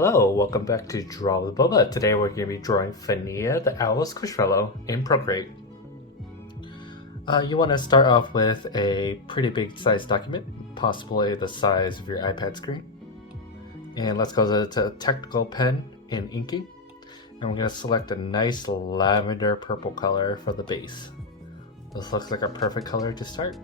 Hello, welcome back to Draw with Boba. Today we're going to be drawing Fania the Owl Squishmallow in Procreate. You want to start off with a pretty big size document, possibly the size of your iPad screen. And let's go to technical pen and inking. And we're going to select a nice lavender purple color for the base. This looks like a perfect color to start.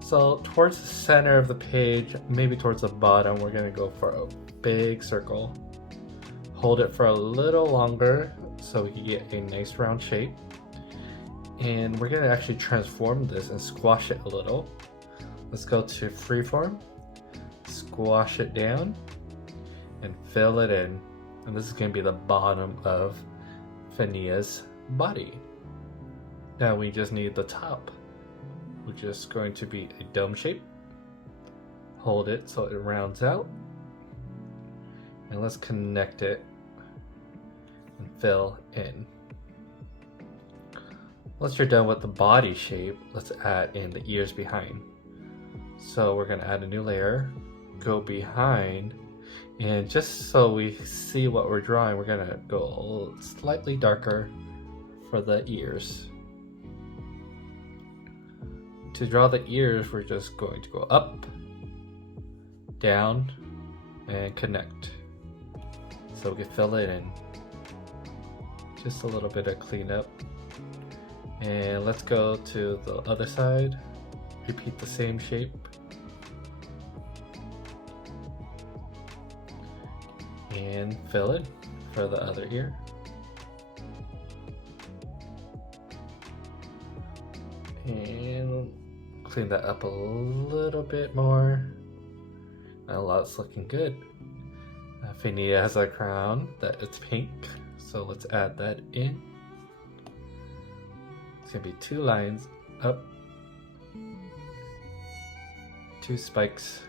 So towards the center of the page, maybe towards the bottom, we're going to go for a big circle. Hold it for a little longer so we can get a nice round shape. And we're going to actually transform this and squash it a little. Let's go to freeform, squash it down, and fill it in. And this is going to be the bottom of Fania's body. Now we just need the top, which is going to be a dome shape. Hold it so it rounds out. And let's connect it and fill in. Once you're done with the body shape, let's add in the ears behind. So we're going to add a new layer, go behind, and just so we see what we're drawing, we're going to go slightly darker for the ears. To draw the ears, we're just going to go up, down, and connect. So we can fill it in. Just a little bit of cleanup. And let's go to the other side. Repeat the same shape. And fill in for the other ear. And clean that up a little bit more. Now that's looking good. Fania has a crown that it's pink, so let's add that in. It's gonna be 2 lines up, 2 spikes.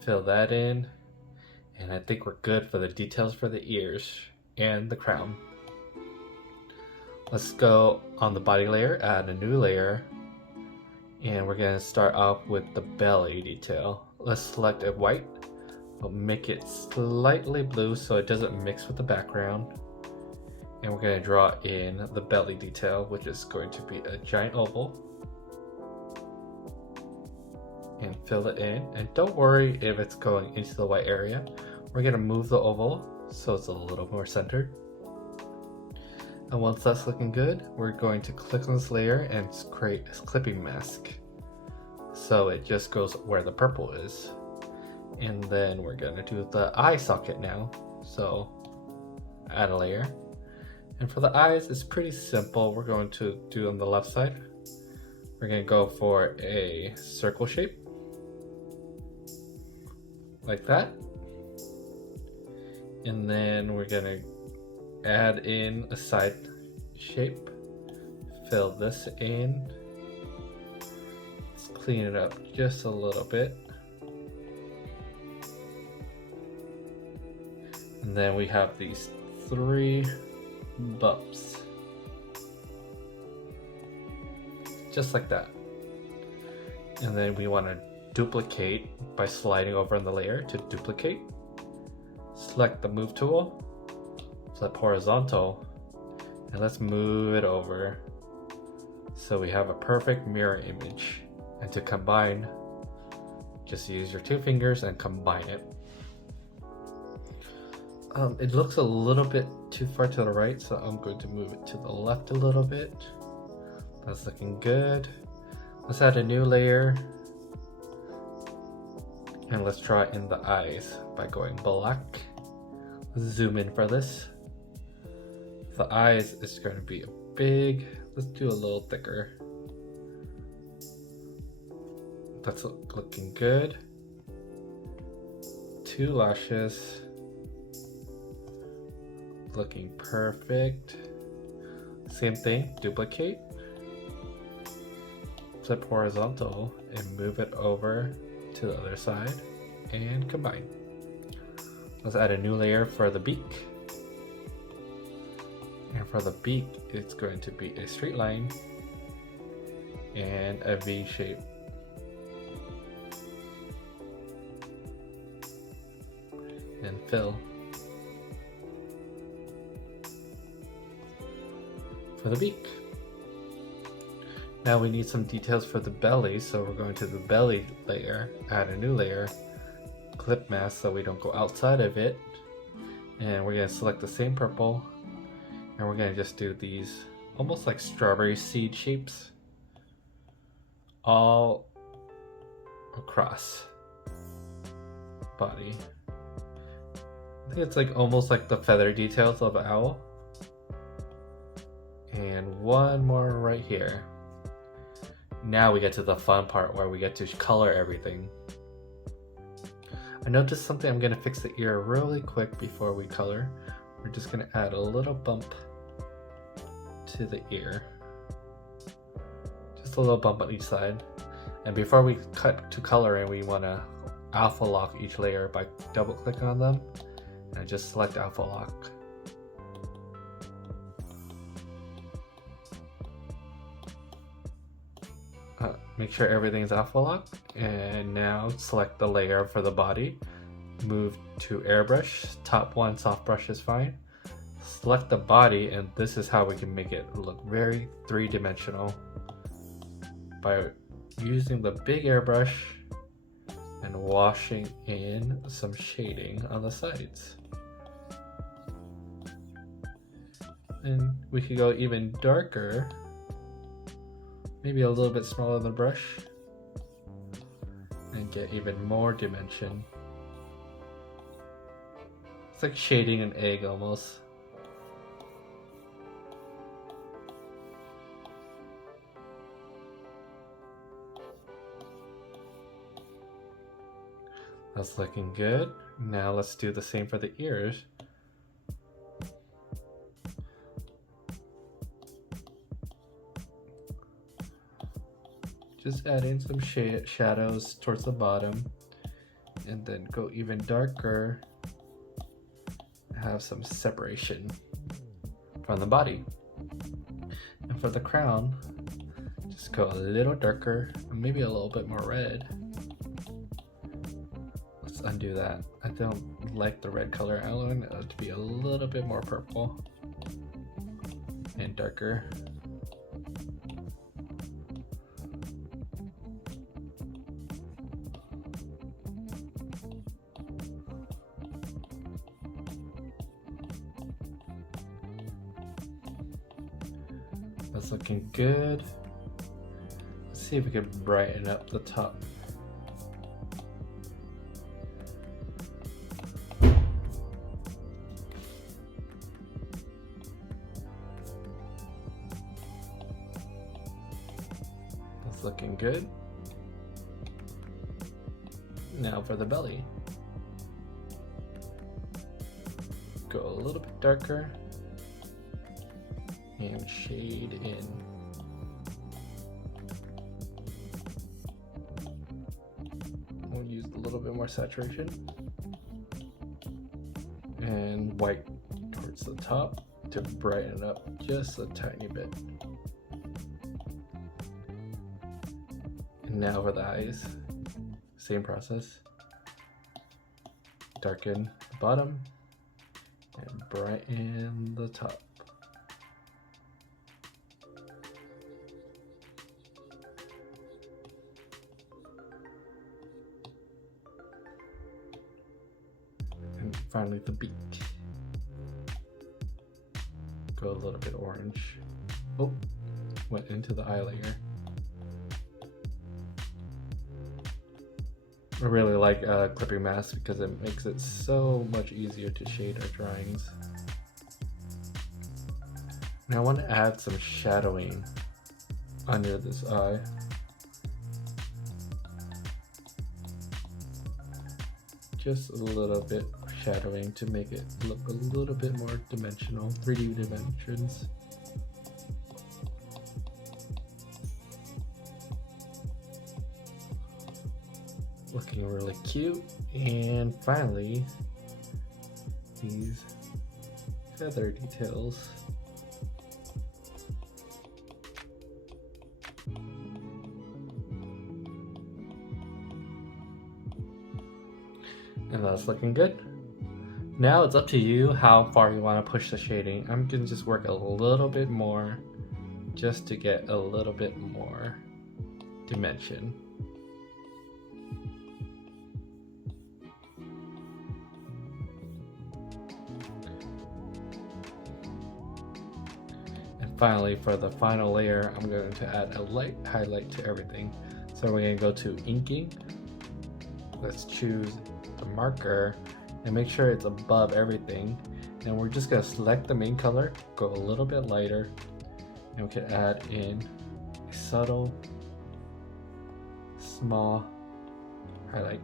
Fill that in, and I think we're good for the details for the ears and the crown. Let's go on the body layer, add a new layer, and we're going to start off with the belly detail. Let's select a white, we'll make it slightly blue so it doesn't mix with the background. And we're going to draw in the belly detail, which is going to be a giant oval. And fill it in, and don't worry if it's going into the white area. We're going to move the oval so it's a little more centered. And once that's looking good, we're going to click on this layer and create a clipping mask. So it just goes where the purple is. And then we're going to do the eye socket now. So add a layer. And for the eyes, it's pretty simple. We're going to do on the left side. We're going to go for a circle shape. Like that. And then we're going to add in a side shape, fill this in, let's clean it up just a little bit, and then we have these 3 bumps, just like that. And then we want to duplicate by sliding over on the layer to duplicate. Select the move tool, flip horizontal, and let's move it over so we have a perfect mirror image. And to combine, just use your 2 fingers and combine it. It looks a little bit too far to the right, so I'm going to move it to the left a little bit. That's looking good. Let's add a new layer, and let's draw in the eyes by going black. Let's zoom in for this. The eyes is going to be big. Let's do a little thicker. That's looking good. 2 lashes. Looking perfect. Same thing, duplicate. Flip horizontal and move it over to the other side and combine. Let's add a new layer for the beak. And for the beak, it's going to be a straight line and a V shape. and fill. For the beak. Now we need some details for the belly, so we're going to the belly layer, add a new layer, clip mask so we don't go outside of it, and we're going to select the same purple, and we're going to just do these almost like strawberry seed shapes all across body. I think it's like almost like the feather details of an owl. And one more right here. Now we get to the fun part where we get to color everything. I noticed something. I'm going to fix the ear really quick before we color. We're just going to add a little bump to the ear. Just a little bump on each side. And before we cut to coloring, we want to alpha lock each layer by double clicking on them. And just select alpha lock. Make sure everything's alpha locked, and now select the layer for the body. Move to airbrush, top one soft brush is fine. Select the body, and this is how we can make it look very three-dimensional by using the big airbrush and washing in some shading on the sides. And we could go even darker. Maybe a little bit smaller than the brush and get even more dimension. It's like shading an egg almost. That's looking good. Now let's do the same for the ears. Just add in some shadows towards the bottom and then go even darker. Have some separation from the body. And for the crown, just go a little darker, maybe a little bit more red. Let's undo that. I don't like the red color. I want it to be a little bit more purple and darker. That's looking good. Let's see if we can brighten up the top. That's looking good. Now for the belly. Go a little bit darker. And shade in. We'll use a little bit more saturation. And white towards the top to brighten up just a tiny bit. And now for the eyes, same process. Darken the bottom and brighten the top. Finally the beak. Go a little bit orange. Oh, went into the eye layer. I really like clipping masks because it makes it so much easier to shade our drawings. Now I want to add some shadowing under this eye. Just a little bit of shadowing to make it look a little bit more dimensional, 3D dimensions. Looking really cute. And finally, these feather details. And that's looking good. Now it's up to you how far you want to push the shading. I'm gonna just work a little bit more just to get a little bit more dimension. And finally, for the final layer, I'm going to add a light highlight to everything. So we're going to go to inking. Let's choose the marker and make sure it's above everything. And we're just going to select the main color, go a little bit lighter, and we can add in a subtle, small highlight.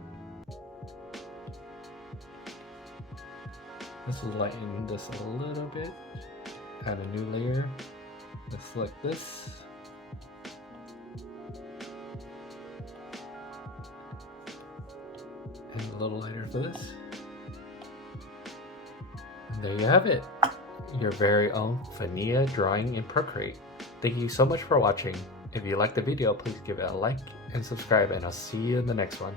Let's lighten this a little bit, add a new layer. Let's select this. And a little lighter for this. And there you have it, your very own Fania drawing in Procreate. Thank you so much for watching. If you liked the video, please give it a like and subscribe, and I'll see you in the next one.